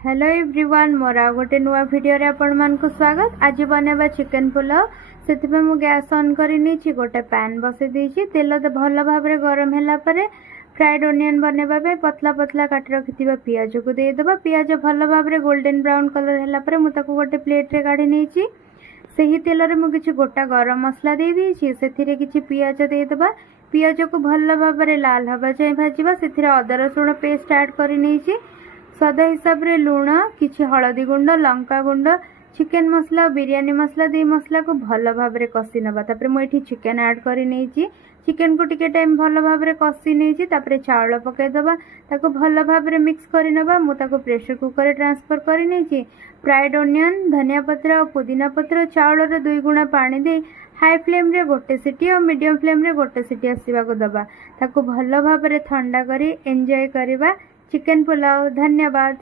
Hello everyone मोर आ गोटे नुआ video रे आपण मान को स्वागत। आज बनेबा चिकन पुलाव। से मु गैस ऑन करी नीची, गोटे पैन बसे देछि। तेल भल भाव गरम होला परे फ्राइड ओनियन बनेबा पे पतला पतला काट रखिथिबा पियाज को दे देबा। पियाज भल भाव गोल्डन ब्राउन कलर होला परे मु ताको गोटे प्लेट रे काढी नीची। सही तेल रे मु किछि गोटा गरम मसला दे देछि। सेथिरे किछि पियाज दे देबा। पियाज को भल भाव लाल हवा जाय भाजीबा। सेथिरे अदा रसुण पेस्ट ऐड करी नीची। स्वाद हिसाब रे लुण, किछि हळदी गुंड, लंका गुंड, चिकन मसला, बिरयानी मसला दे मसला को भल भाव रे कसी नबा। तापरे मु एठी चिकन ऐड करी नेछि। चिकन को टिके टाइम भल भाव रे कसी नेछि। तापरे चावल पके दबा, ताको भल भाव रे मिक्स करी नबा। मु ताको प्रेशर कुकर रे ट्रांसफर करी नेछि। फ्राइड ओनियन, धनिया पत्र और पुदीना पत्र चावल रे 2 गुणा पानी दे हाई फ्लेम रे गोटे सीटी और मीडियम फ्लेम रे गोटे सीटी आसीबा को दबा। ताको भल भाव रे ठंडा करी एंजॉय करबा चिकन पुलाव। धन्यवाद।